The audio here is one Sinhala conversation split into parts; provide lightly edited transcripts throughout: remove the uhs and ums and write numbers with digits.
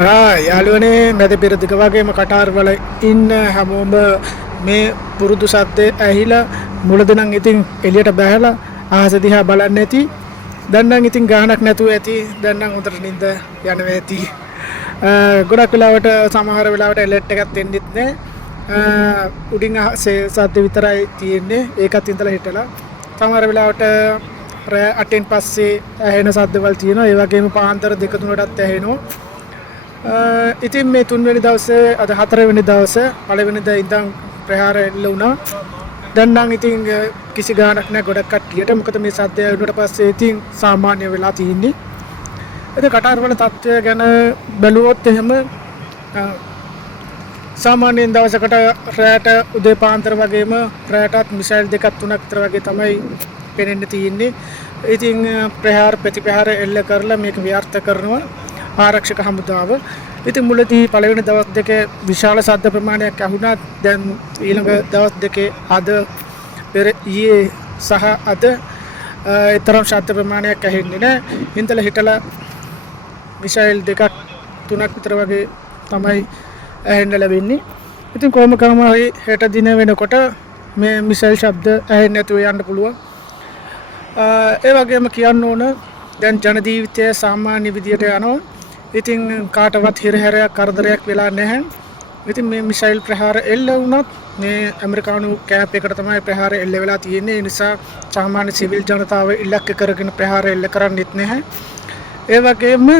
යාළුවනේ මැද පෙරදිග වගේම කටාර් වල ඉන්න හැමෝම මේ පුරුදු සද්දේ ඇහිලා මුලද නම් ඉතින් එළියට බහැලා අහස දිහා බලන්න ඇති. දැන් නම් ඉතින් ගානක් නැතුව ඇති. දැන් නම් හොඳට නිින්ද යනවා ඇති. ගොඩක් වෙලාවට සමහර වෙලාවට එලර්ට් එකක් දෙන්නෙත් නැහැ. උඩින් අහසේ සද්ද විතරයි තියෙන්නේ. ඒකත් ඉඳලා හිටලා සමහර වෙලාවට රෑ 8න් පස්සේ ඇහෙන සද්දවල් තියෙනවා. ඒ වගේම පාන්දර 2-3ටත් ඇහෙනවා. ඉතින් මේ තුන්වෙනි දවසේ අද හතරවෙනි දවසේ පළවෙනිදා ඉඳන් ප්‍රහාර එල්ල වුණා. දැන් නම් ඉතින් කිසි ගාණක් නැහැ ගොඩක් කට්ටියට. මොකද මේ සද්දය වුණාට පස්සේ ඉතින් සාමාන්‍ය වෙලා තියෙන්නේ. ඉතින් කටාර් වල තත්ත්වය ගැන බැලුවොත් එහෙම සාමාන්‍යයෙන් දවසකට රැට උදේ පාන්දර වගේම රැටත් මිසයිල් දෙකක් තුනක් විතර වගේ තමයි පෙනෙන්න තියෙන්නේ. ඉතින් ප්‍රහාර ප්‍රතිප්‍රහාර එල්ල කරලා මේක ව්‍යර්ථ කරනවා ආරක්ෂක හමුදාව. ඉතින් මුලදී පළවෙනි දවස් දෙකේ විශාල ශබ්ද ප්‍රමාණයක් ඇහුණා. දැන් ඊළඟ දවස් දෙකේ අද පෙර ඊයේ සහ අද ඊතරම් ශබ්ද ප්‍රමාණයක් ඇහෙන්නේ නැහැ. ඉඳලා හිටලා මිසයිල් දෙකක් තුනක් විතර වගේ තමයි ඇහෙන්න ලැබෙන්නේ. ඉතින් කොහොම කරමයි හෙට දින වෙනකොට මේ මිසයිල් ශබ්ද ඇහෙන්නේ නැතුව යන්න පුළුවන්. ඒ වගේම කියන්න ඕන දැන් ජන ජීවිතය සාමාන්‍ය විදියට යනවා. ඉතින් කාටවත් හිරහැරයක් කරදරයක් වෙලා නැහැ. ඉතින් මේ මිසයිල් ප්‍රහාර එල්ල වුණත් මේ ඇමරිකානු කැම්ප් එකට තමයි ප්‍රහාර එල්ල වෙලා තියෙන්නේ. ඒ නිසා සාමාන්‍ය සිවිල් ජනතාව ඉලක්ක කරගෙන ප්‍රහාර එල්ල කරන්නේත් නැහැ. ඒ වගේම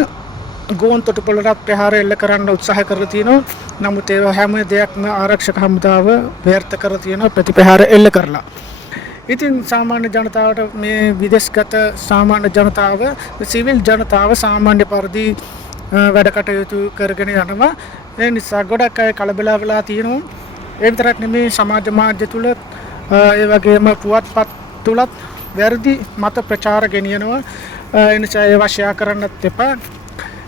ගෝන් තොටුපළට ප්‍රහාර එල්ල කරන්න උත්සාහ කරලා තියෙනවා. නමුත් ඒ හැම දෙයක්ම ආරක්ෂක හමුදාව ව්‍යර්ථ කරලා තියෙනවා ප්‍රතිප්‍රහාර එල්ල කරලා. ඉතින් සාමාන්‍ය ජනතාවට මේ විදේශගත සාමාන්‍ය ජනතාව සිවිල් ජනතාව සාමාන්‍ය පරිදි වැඩ කටයුතු කරගෙන යනවා. ඒ නිසා ගොඩක් අය කලබල වෙලා තියෙනවා. ඒ විතරක් නෙමෙයි සමාජ මාධ්‍ය තුල ඒ වගේම පුවත්පත් තුලත් වැරදි මත ප්‍රචාර ගෙනියනවා. ඒ නිසා ඒවා ෂෙයා කරන්නත් එපා.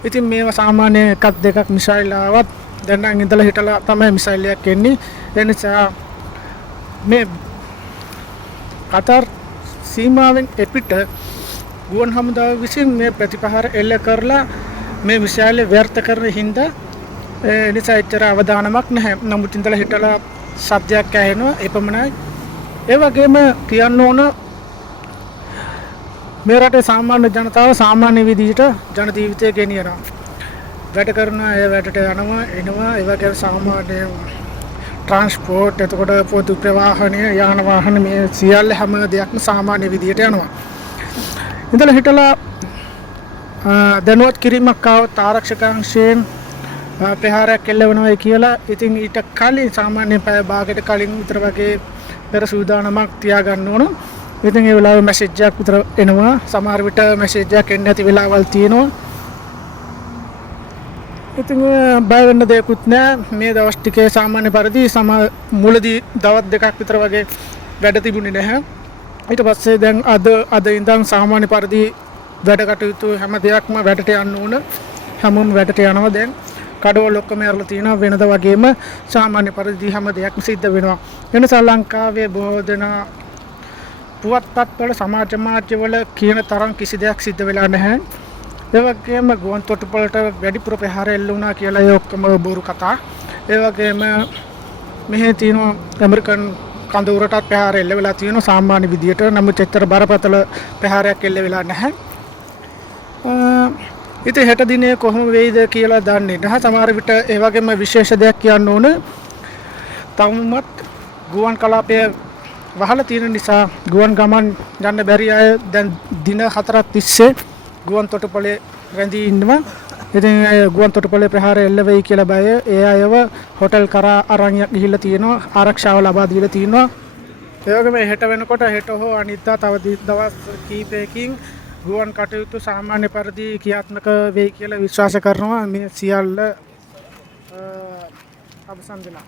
ඉතින් මේවා සාමාන්‍ය එකක් දෙකක් මිසයිල් ආවත් දැන් නම් ඉඳලා හිටලා තමයි මිසයිල් එකක් එන්නේ. ඒ නිසා මේ කතාර් සීමාවෙන් එපිට ගුවන් හමුදාව විසින් මේ ප්‍රතිපහාර එල්ල කරලා මේ මිසයිල් ව්‍යර්ථ කරන හින්දා නිසා ඇත්තට අවදානමක් නැහැ. නමුත් ඉඳලා හිටලා සබ්දයක් ඇහෙනවා එපමණයි. ඒ වගේම කියන්න ඕන මේ රටේ සාමාන්‍ය ජනතාව සාමාන්‍ය විදිහට ජන ජීවිතය ගෙනියනවා. වැඩ කරන අය වැඩට යනවා එනවා. ඒ වගේම සාමාන්‍ය ट्रांसपोर्ट එතකොට පොදු ප්‍රවාහන යාන වාහන මේ සියල්ල හැම දෙයක්ම සාමාන්‍ය විදිහට යනවා. ඉඳලා හිටලා දැනුවත් කිරීමක් ආවොත් ආරක්ෂකංශයෙන් ප්‍රහාරයක් එල්ල වෙනවා කියලා. ඉතින් ඊට කලින් සාමාන්‍ය පැය භාගයකට කලින් විතර වගේ පෙර සූදානමක් තියාගන්න ඕන. ඉතින් ඒ වෙලාවේ මැසේජ් එකක් විතර එනවා. සමහර විට මැසේජ් එකක් එන්නේ නැති වෙලාවල් තියෙනවා. ඉතින් බය වෙන්න දෙයක්වත් නැහැ. මේ දවස් ටිකේ සාමාන්‍ය පරිදි මුලදී දවස් දෙකක් විතර වගේ වැඩ තිබුණේ නැහැ. ඊට පස්සේ දැන් අද ඉඳන් සාමාන්‍ය පරිදි වැඩ කටයුතු හැම දෙයක්ම වැඩට යන්න ඕන. හැමෝම වැඩට යනවා දැන්. කඩවල ඔක්කොම ඇරලා තියෙනවා. වෙනද වගේම සාමාන්‍ය පරිදි හැම දෙයක්ම සිද්ධ වෙනවා. වෙනස ලංකාවේ බොහෝ දෙනා පුවත්පත් වල සමාජ මාධ්‍ය වල කියන තරම් කිසි දෙයක් සිද්ධ වෙලා නැහැ. ඒ වගේම ගුවන් තොටුපළට වැඩිපුර ප්‍රහාර එල්ල වුණා කියලා ඒ ඔක්කොම බොරු කතා. ඒ වගේම මෙහි තියෙන ඇමරිකන් කඳවුරටත් ප්‍රහාර එල්ල වෙලා තියෙනවා සාමාන්‍ය විදියට. නමුත් ඇත්තට බරපතල ප්‍රහාරයක් එල්ල වෙලා නැහැ. ඉතින් හෙට දිනේ කොහොම වෙයිද කියලා දන්නේ නැහැ. සමහර විට ඒ වගේම විශේෂ දෙයක් කියන්න ඕන. තවමත් ගුවන් කලාපය වහලා තියෙන නිසා ගුවන් ගමන් යන්න බැරි අය දැන් දින 4ක් තිස්සේ ගුවන් තොටුපළේ රැඳී ඉන්නවා. ඉතින් ගුවන් තොටුපළේ ප්‍රහාර එල්ල වෙයි කියලා බය ඒ අයව හොටෙල් කරා අරන් ගිහිල්ලා තියෙනවා. ආරක්ෂාව ලබා දීලා තියෙනවා. ඒ වගේම හෙට වෙනකොට හෙට හෝ අනිද්දා තව දවස් කීපයකින් ගුවන් කටයුතු සාමාන්‍ය පරිදි ක්‍රියාත්මක වෙයි කියලා විශ්වාස කරනවා. මේ සියල්ල අවසන් වෙලා